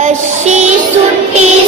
अशी सुट्टी